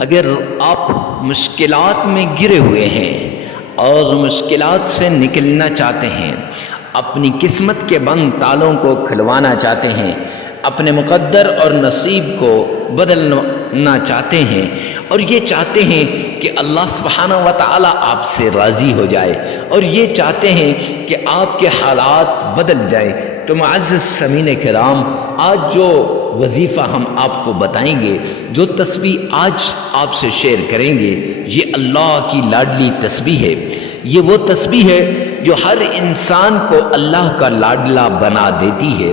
اگر آپ مشکلات میں گرے ہوئے ہیں اور مشکلات سے نکلنا چاہتے ہیں، اپنی قسمت کے بند تالوں کو کھلوانا چاہتے ہیں، اپنے مقدر اور نصیب کو بدلنا چاہتے ہیں، اور یہ چاہتے ہیں کہ اللہ سبحانہ و تعالیٰ آپ سے راضی ہو جائے، اور یہ چاہتے ہیں کہ آپ کے حالات بدل جائیں، تو معزز سامعین کرام، آج جو وظیفہ ہم آپ کو بتائیں گے، جو تسبیح آج آپ سے شیئر کریں گے، یہ اللہ کی لاڈلی تسبیح ہے۔ یہ وہ تسبیح ہے جو ہر انسان کو اللہ کا لاڈلا بنا دیتی ہے،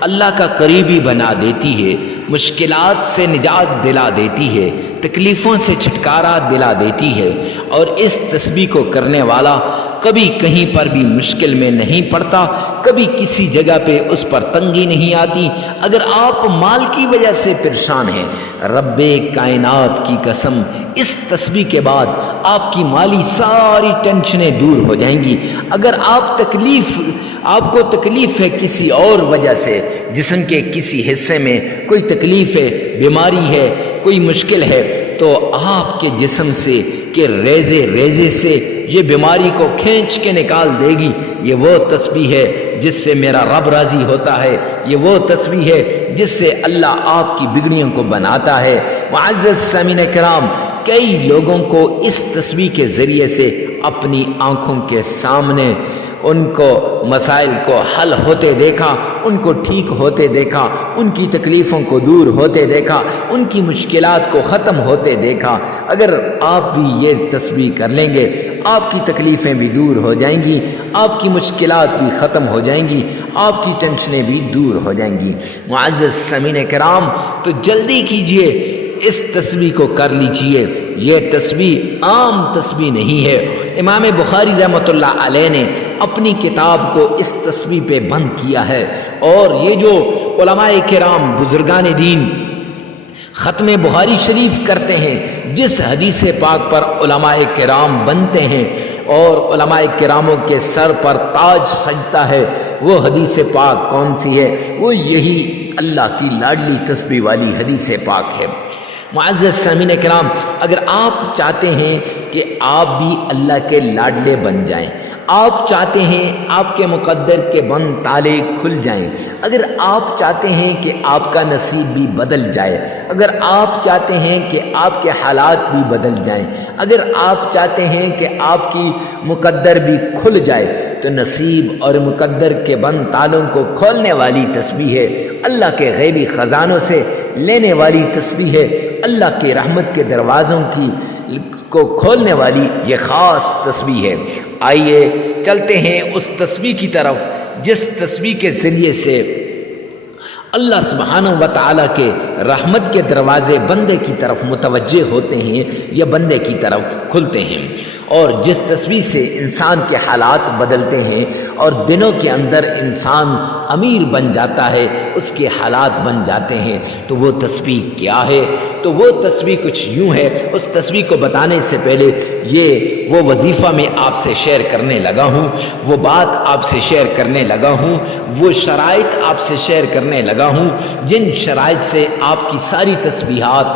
اللہ کا قریبی بنا دیتی ہے، مشکلات سے نجات دلا دیتی ہے، تکلیفوں سے چھٹکارا دلا دیتی ہے، اور اس تسبیح کو کرنے والا کبھی کہیں پر بھی مشکل میں نہیں پڑتا، کبھی کسی جگہ پہ اس پر تنگی نہیں آتی۔ اگر آپ مال کی وجہ سے پریشان ہیں، رب کائنات کی قسم، اس تسبیح کے بعد آپ کی مالی ساری ٹینشنیں دور ہو جائیں گی۔ اگر آپ کو تکلیف ہے کسی اور وجہ سے، جسم کے کسی حصے میں کوئی تکلیف ہے، بیماری ہے، کوئی مشکل ہے، تو آپ کے جسم سے کہ ریزے سے یہ بیماری کو کھینچ کے نکال دے گی۔ یہ وہ تسبیح ہے جس سے میرا رب راضی ہوتا ہے، یہ وہ تسبیح ہے جس سے اللہ آپ کی بگڑیوں کو بناتا ہے۔ معزز سامعین کرام، کئی لوگوں کو اس تسبیح کے ذریعے سے اپنی آنکھوں کے سامنے ان کو مسائل کو حل ہوتے دیکھا، ان کو ٹھیک ہوتے دیکھا، ان کی تکلیفوں کو دور ہوتے دیکھا، ان کی مشکلات کو ختم ہوتے دیکھا۔ اگر آپ بھی یہ تسبیح کر لیں گے، آپ کی تکلیفیں بھی دور ہو جائیں گی، آپ کی مشکلات بھی ختم ہو جائیں گی، آپ کی ٹینشنیں بھی دور ہو جائیں گی۔ معزز سامعین کرام، تو جلدی کیجئے، اس تسبیح کو کر لیجئے۔ یہ تسبیح عام تسبیح نہیں ہے۔ امام بخاری رحمۃ اللہ علیہ نے اپنی کتاب کو اس تسبیح پہ بند کیا ہے، اور یہ جو علماء کرام، بزرگان دین ختم بخاری شریف کرتے ہیں، جس حدیث پاک پر علماء کرام بنتے ہیں اور علماء کراموں کے سر پر تاج سجتا ہے، وہ حدیث پاک کون سی ہے؟ وہ یہی اللہ کی لاڈلی تسبیح والی حدیث پاک ہے۔ معزز سامعین کرام، اگر آپ چاہتے ہیں کہ آپ بھی اللہ کے لاڈلے بن جائیں، آپ چاہتے ہیں آپ کے مقدر کے بند تالے کھل جائیں، اگر آپ چاہتے ہیں کہ آپ کا نصیب بھی بدل جائے، اگر آپ چاہتے ہیں کہ آپ کے حالات بھی بدل جائیں، اگر آپ چاہتے ہیں کہ آپ کی مقدر بھی کھل جائے، تو نصیب اور مقدر کے بند تالوں کو کھولنے والی تسبیح ہے، اللہ کے غیبی خزانوں سے لینے والی تسبیح ہے، اللہ کے رحمت کے دروازوں کو کھولنے والی یہ خاص تسبیح ہے۔ آئیے چلتے ہیں اس تسبیح کی طرف، جس تسبیح کے ذریعے سے اللہ سبحانہ و تعالیٰ کے رحمت کے دروازے بندے کی طرف متوجہ ہوتے ہیں یا بندے کی طرف کھلتے ہیں، اور جس تسبیح سے انسان کے حالات بدلتے ہیں اور دنوں کے اندر انسان امیر بن جاتا ہے، اس کے حالات بن جاتے ہیں۔ تو وہ تسبیح کیا ہے؟ تو وہ تسبیح کچھ یوں ہے۔ اس تسبیح کو بتانے سے پہلے یہ وہ وظیفہ میں آپ سے شیئر کرنے لگا ہوں، وہ بات آپ سے شیئر کرنے لگا ہوں، وہ شرائط آپ سے شیئر کرنے لگا ہوں، جن شرائط سے آپ کی ساری تسبیحات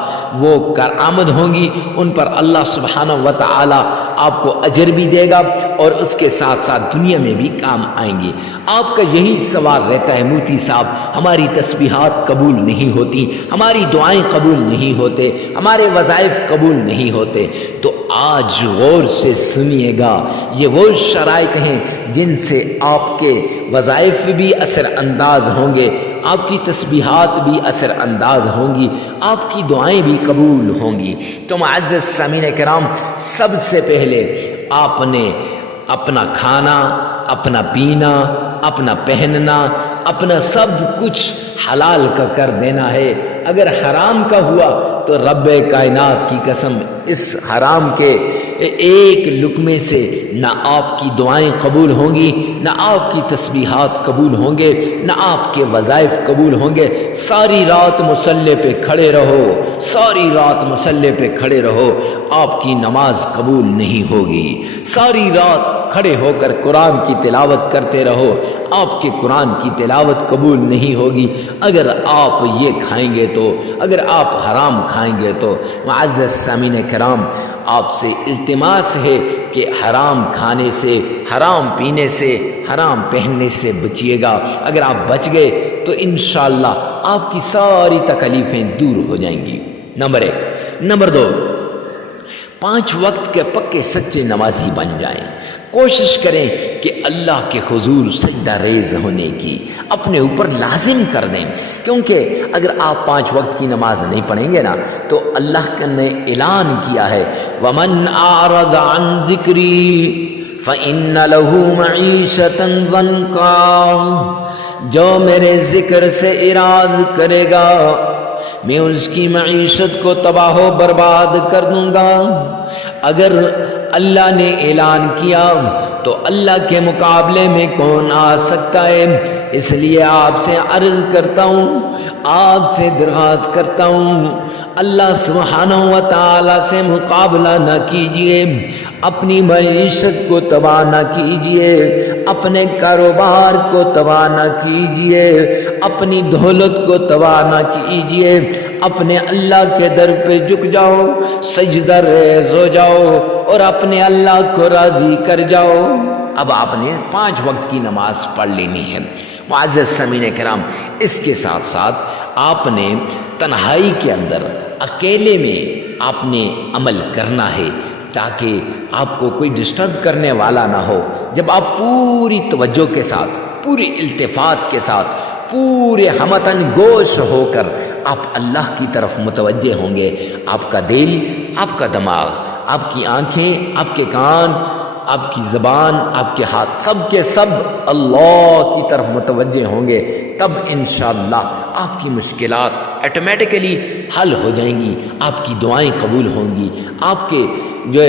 وہ کارآمد ہوں گی، ان پر اللہ سبحانہ و تعالی آپ کو اجر بھی دے گا، اور اس کے ساتھ ساتھ دنیا میں بھی کام آئیں گی۔ آپ کا یہی سوال رہتا ہے، مفتی صاحب ہماری تسبیحات قبول نہیں ہوتی، ہماری دعائیں قبول نہیں ہوتے، ہمارے وظائف قبول نہیں ہوتے۔ تو آج غور سے سنیے گا، یہ وہ شرائط ہیں جن سے آپ کے وظائف بھی اثر انداز ہوں گے، آپ کی تسبیحات بھی اثر انداز ہوں گی، آپ کی دعائیں بھی قبول ہوں گی۔ تو معزز سامعین کرام، سب سے پہلے آپ نے اپنا کھانا، اپنا پینا، اپنا پہننا، اپنا سب کچھ حلال کا کر دینا ہے۔ اگر حرام کا ہوا تو رب کائنات کی قسم، اس حرام کے ایک لقمے سے نہ آپ کی دعائیں قبول ہوں گی، نہ آپ کی تسبیحات قبول ہوں گے، نہ آپ کے وظائف قبول ہوں گے۔ ساری رات مصلی پہ کھڑے رہو، ساری رات مصلی پہ کھڑے رہو، آپ کی نماز قبول نہیں ہوگی۔ ساری رات کھڑے ہو کر قرآن کی تلاوت کرتے رہو، آپ کے قرآن کی تلاوت قبول نہیں ہوگی اگر آپ یہ کھائیں گے تو، اگر آپ حرام کھائیں گے تو۔ معزز سامعین کرام، آپ سے التماس ہے کہ حرام کھانے سے، حرام پینے سے، حرام پہننے سے بچیے گا۔ اگر آپ بچ گئے تو انشاءاللہ آپ کی ساری تکلیفیں دور ہو جائیں گی۔ نمبر 1۔ نمبر 2، 5 وقت کے پکے سچے نمازی بن جائیں۔ کوشش کریں کہ اللہ کے حضور سجدہ ریز ہونے کی اپنے اوپر لازم کر دیں، کیونکہ اگر آپ 5 وقت کی نماز نہیں پڑھیں گے نا تو اللہ نے اعلان کیا ہے وَمَنْ أَعْرَضَ عَنْ ذِكْرِي فَإِنَّ لَهُ مَعِيشَةً ضَنْكًا، جو میرے ذکر سے اعراض کرے گا میں اس کی معیشت کو تباہ و برباد کر دوں گا۔ اگر اللہ نے اعلان کیا تو اللہ کے مقابلے میں کون آ سکتا ہے؟ اس لیے آپ سے عرض کرتا ہوں، آپ سے درخواست کرتا ہوں، اللہ سبحانہ و تعالی سے مقابلہ نہ کیجئے، اپنی معیشت کو تباہ نہ کیجئے، اپنے کاروبار کو تباہ نہ کیجئے، اپنی دولت کو تباہ نہ کیجئے، اپنے اللہ کے در پہ جھک جاؤ، سجدہ ریز ہو جاؤ اور اپنے اللہ کو راضی کر جاؤ۔ اب آپ نے 5 وقت کی نماز پڑھ لینی ہے۔ معزز سامعین کرام، اس کے ساتھ ساتھ آپ نے تنہائی کے اندر اکیلے میں آپ نے عمل کرنا ہے تاکہ آپ کو کوئی ڈسٹرب کرنے والا نہ ہو۔ جب آپ پوری توجہ کے ساتھ، پوری التفات کے ساتھ، پورے ہمتن گوش ہو کر آپ اللہ کی طرف متوجہ ہوں گے، آپ کا دل، آپ کا دماغ، آپ کی آنکھیں، آپ کے کان، آپ کی زبان، آپ کے ہاتھ، سب کے سب اللہ کی طرف متوجہ ہوں گے، تب انشاءاللہ آپ کی مشکلات آٹومیٹیکلی حل ہو جائیں گی، آپ کی دعائیں قبول ہوں گی، آپ کے جو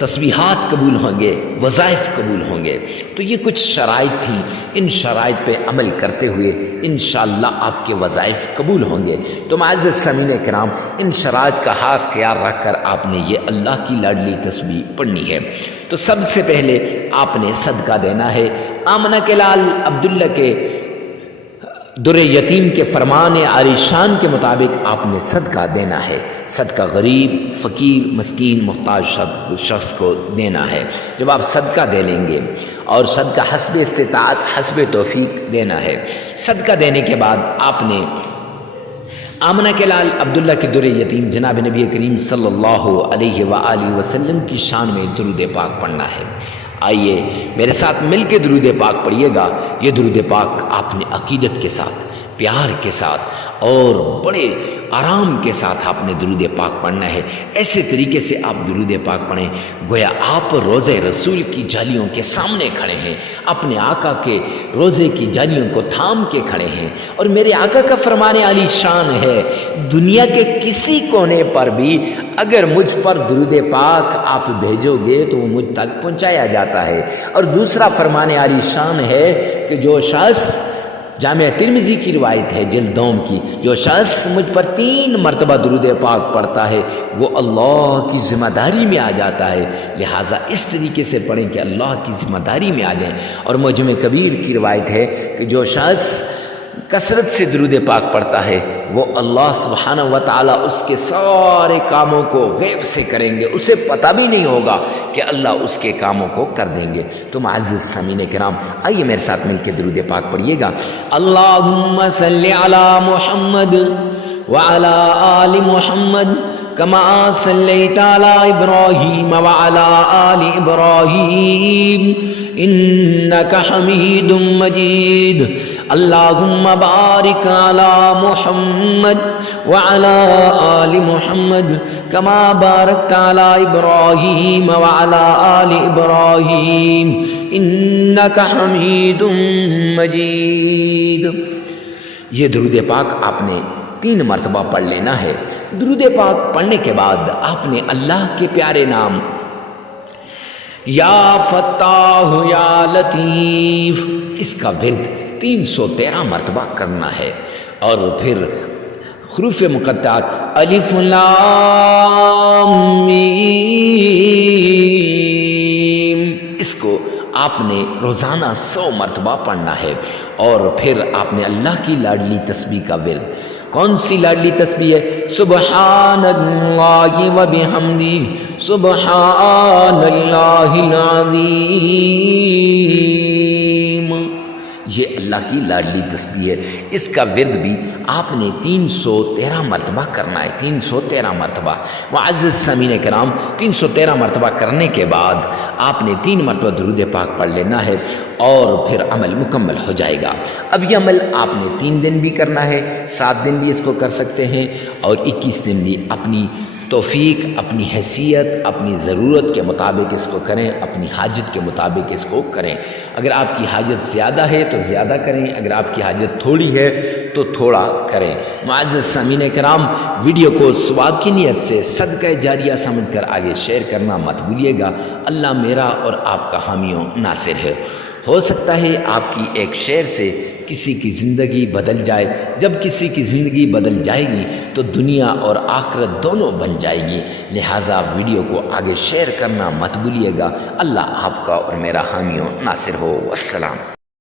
تسبیحات قبول ہوں گے، وظائف قبول ہوں گے۔ تو یہ کچھ شرائط تھیں، ان شرائط پہ عمل کرتے ہوئے انشاءاللہ آپ کے وظائف قبول ہوں گے۔ تو معزز سامعین کرام، ان شرائط کا خاص خیال رکھ کر آپ نے یہ اللہ کی لاڈلی تسبیح پڑھنی ہے۔ تو سب سے پہلے آپ نے صدقہ دینا ہے۔ آمنہ کے لال عبداللہ کے در یتیم کے فرمان عالی شان کے مطابق آپ نے صدقہ دینا ہے۔ صدقہ غریب، فقیر، مسکین، محتاج شخص کو دینا ہے۔ جب آپ صدقہ دے لیں گے اور صدقہ حسب استطاعت، حسب توفیق دینا ہے۔ صدقہ دینے کے بعد آپ نے آمنہ کے لال عبداللہ کے در یتیم جناب نبی کریم صلی اللہ علیہ وآلہ وسلم کی شان میں درود پاک پڑھنا ہے۔ آئیے میرے ساتھ مل کے درود پاک پڑھیے گا۔ یہ درود پاک آپ نے عقیدت کے ساتھ، پیار کے ساتھ اور بڑے آرام کے ساتھ آپ نے درود پاک پڑھنا ہے۔ ایسے طریقے سے آپ درود پاک پڑھیں گویا آپ روزے رسول کی جالیوں کے سامنے کھڑے ہیں، اپنے آقا کے روزے کی جالیوں کو تھام کے کھڑے ہیں۔ اور میرے آقا کا فرمان عالی شان ہے، دنیا کے کسی کونے پر بھی اگر مجھ پر درود پاک آپ بھیجو گے تو وہ مجھ تک پہنچایا جاتا ہے۔ اور دوسرا فرمان عالی شان ہے کہ جو شخص، جامع ترمذی کی روایت ہے جلد دوم کی، جو شخص مجھ پر 3 مرتبہ درود پاک پڑھتا ہے وہ اللہ کی ذمہ داری میں آ جاتا ہے۔ لہٰذا اس طریقے سے پڑھیں کہ اللہ کی ذمہ داری میں آ جائیں۔ اور معجم کبیر کی روایت ہے کہ جو شخص کثرت سے درود پاک پڑھتا ہے وہ اللہ سبحانہ و تعالیٰ اس کے سارے کاموں کو غیب سے کریں گے، اسے پتہ بھی نہیں ہوگا کہ اللہ اس کے کاموں کو کر دیں گے۔ تو معزز سامعین کرام، آئیے میرے ساتھ مل کے درود پاک پڑھیے گا۔ اللہم صلی علی محمد وعلی آل محمد کما صلیت علی ابراہیم وعلی آل ابراہیم انک حمید مجید۔ اللہم بارک علی محمد وعلی آل محمد کما بارکت علی ابراہیم وعلی آل ابراہیم انک حمید مجید۔ یہ درود پاک آپ نے 3 مرتبہ پڑھ لینا ہے۔ درود پاک پڑھنے کے بعد آپ نے اللہ کے پیارے نام یا فتاح یا لطیف اس کا ورد 313 مرتبہ کرنا ہے۔ اور پھر حروف مقطعات الف لام میم اس کو آپ نے روزانہ 100 مرتبہ پڑھنا ہے، اور پھر آپ نے اللہ کی لاڈلی تسبیح کا ورد، کون سی لاڈلی تسبیح ہے؟ سبحان اللہ و بحمدہ سبحان اللہ العظیم، یہ اللہ کی لاڈلی تسبیح ہے۔ اس کا ورد بھی آپ نے 313 مرتبہ کرنا ہے، 313 مرتبہ۔ معزز سامعین کرام، 313 مرتبہ کرنے کے بعد آپ نے 3 مرتبہ درود پاک پڑھ لینا ہے، اور پھر عمل مکمل ہو جائے گا۔ اب یہ عمل آپ نے 3 دن بھی کرنا ہے، 7 دن بھی اس کو کر سکتے ہیں، اور 21 دن بھی اپنی توفیق، اپنی حیثیت، اپنی ضرورت کے مطابق اس کو کریں، اپنی حاجت کے مطابق اس کو کریں۔ اگر آپ کی حاجت زیادہ ہے تو زیادہ کریں، اگر آپ کی حاجت تھوڑی ہے تو تھوڑا کریں۔ معزز سامعین کرام، ویڈیو کو ثواب کی نیت سے صدقہ جاریہ سمجھ کر آگے شیئر کرنا مت بھولیے گا۔ اللہ میرا اور آپ کا حامی و ناصر ہے۔ ہو سکتا ہے آپ کی ایک شیئر سے کسی کی زندگی بدل جائے۔ جب کسی کی زندگی بدل جائے گی تو دنیا اور آخرت دونوں بن جائے گی، لہٰذا ویڈیو کو آگے شیئر کرنا مت بھولیے گا۔ اللہ آپ کا اور میرا حامی و ناصر ہو۔ والسلام۔